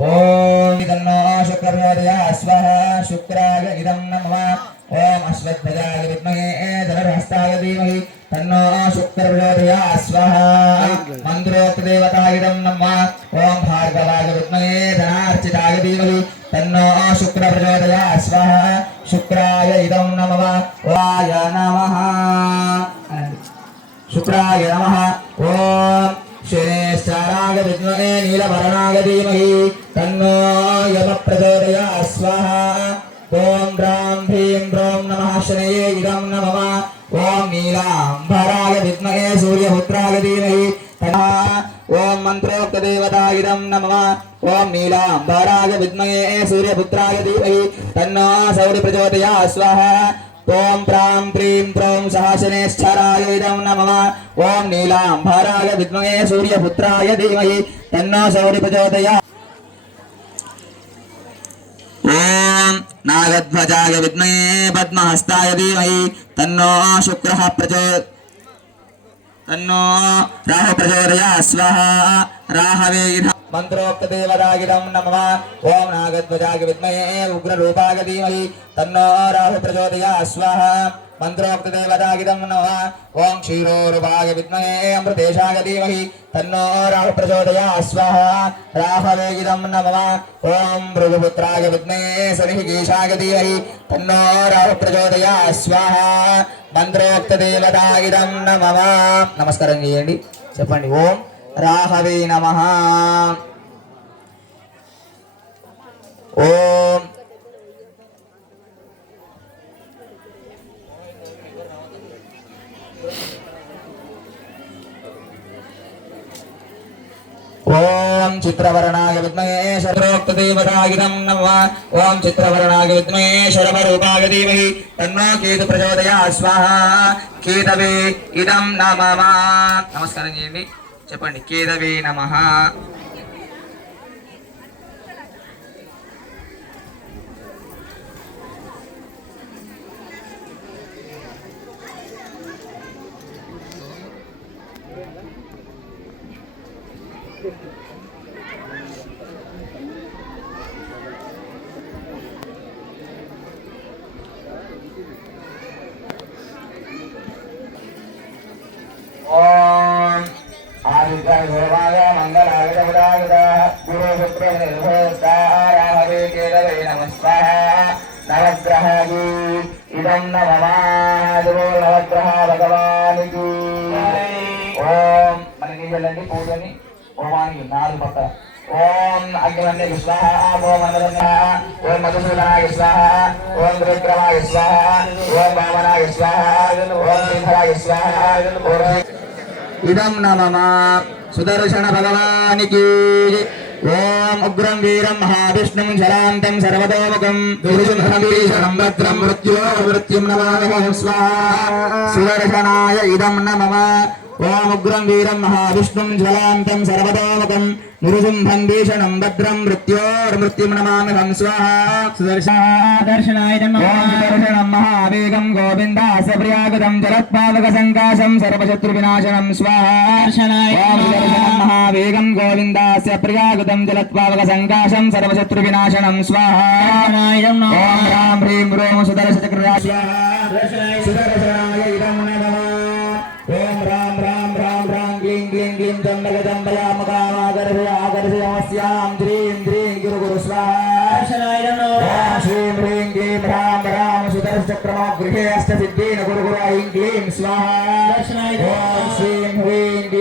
ఓం తన్నో శుక్రప్రచోదయా స్వః శుక్రాయ ఇదం నమ ఓం అశ్వత్థజాయ విద్మహే ధనుర్హస్తాయ ధీమహి తన్నో శుక్రప్రచోదయా స్వః మంత్రోక్తదేవతాయ ఇదం నమ ఓం భార్గవాయ విద్మహే ధనార్చితాయ ధీమహి తన్నో శుక్రప్రచోదయ స్వః శుక్రాయ ఇదం నమ వాయ నమ శుక్రాయ నమ ఓం శనేశ్వరాయ విద్మహే నీలవర్ణాయ ధీమహి తన్నో యమ ప్రచోదయా స్వాహ ఓం హ్రాం హ్రీం హ్రోం నమః శనయే ఇదం నమః ఓం నీలాంబరాయ విద్మహే సూర్యపుత్రాయ ధీమహి తన్నా ఓం మంత్రోక్తదేవతాయ ఇదం నమః ఓం నీలాంబరాయ విద్మహే సూర్యపుత్రాయ ధీమహి తన్నో సౌరి ప్రచోదయా స్వాహ ఓం ప్రాం ప్రీం త్రౌం సహసనేశ్వరాయ ఇదం నమః ఓం నీలాంబరాయ విద్మహే సూర్యపుత్రాయ ధీమహి తన్నో సౌరి ప్రచోదయా ఓం నాగధ్వజాయ విద్మహే పద్మహస్తాయ ధీమహి తన్నో శుక్రః ప్రచో తన్నో రాహు ప్రచోదయా స్వః రాహవే ఇధ మంత్రోక్తదేవతాగిదం నమః ఓం నాగధ్వజాయ విద్మహే ఉగ్రరూపాయ ధీమహి తన్నో రాహు ప్రచోదయా స్వః మంత్రోక్తదేవతాగిదం నమ ఓం క్షీరోరుపాగ విద్మయే అమృతేశాగ ధీమహి తన్నో రాహు ప్రచోదయా స్వః రాహవేగిదం నమ నమః ఓం భృగుపుత్రాయ విద్మహే సరిహిగేశాయ ధీమహి తన్నో రాహు ప్రచోదయా స్వః మంత్రోక్తదేవతాగిదం నమ నమస్కారం చేయండి చెప్పండి ఓం రాహవే నమ. ఓం. ఓం చిత్రవర్ణాయ విద్మహే శత్రోక్తదేవతాగిదం నమ. ఓం చిత్రవర్ణాయ విద్మహే శరవరూపాయ ధీమహి. తన్నో కేతు ప్రచోదయ స్వాహ. కేతవే ఇదం నమ. నమస్కారం చేయండి. చెప్పండి కేతవే నమ ఓం ఆదిత్యాయ దేవాయ మంగళాయ జగదాయుధ గురుపుత్ర నిర్భయస్తారాహవే కేదవే నమస్వాహ నవగ్రహాగి ఇదం నమమాదివో నవగ్రహ భగవానికి ఓం మన నీళ్ళండి పూజని ఓమానికి నాలుగు పక్కల ఓం అగ్నివన్య విశ్వాహ ఓం అన్నవన్య ఓం మధుసూదనాయ స్వాహ ఓం రుద్రమాయ స్వాహ ఓం వామనాయ స్వాహ ఓం శ్రీధరాయ స్వాహ ఓం ఇదం నమమ సుదర్శన భగవానికి ఓం ఉగ్రం వీరం మహావిష్ణుం జలాంతం సర్వతోముఖం దుర్జుభీషణం భద్రం మృత్యో మృత్యుం నమామి స్వాహా సుదర్శనాయ ఇదం నమమ ఓం ఉగ్రం వీరం మహావిష్ణుం జ్వలాంతం సర్వతోముఖం నిరుసింహం భీషణం భద్రం మృత్యోర్మృత్యుం నమామి స్వాహా సుదర్శనం మహావేగం గోవిందాస ప్రియాగతం జలత్పావక సంకాశం సర్వశత్రు వినాశనం స్వాహా సుదర్శనం మహావేగం గోవిందాస్య ప్రియాగతం జలత్పావక సంకాశం సర్వశత్రు వినాశనం స్వాహా ఓం హ్రీం రోం సుదర్శ చక్రరా క్లీం దండగ దండయామకామాగర్భయ ఆగర్భయమస్యాం ధ్రీం ధ్రీం గురు గురు స్వాహా ఓం శ్రీం హ్రీం క్లీం రాం రాం సుదర్శ చక్రమా గృహే అష్ట సిద్ధేన గురు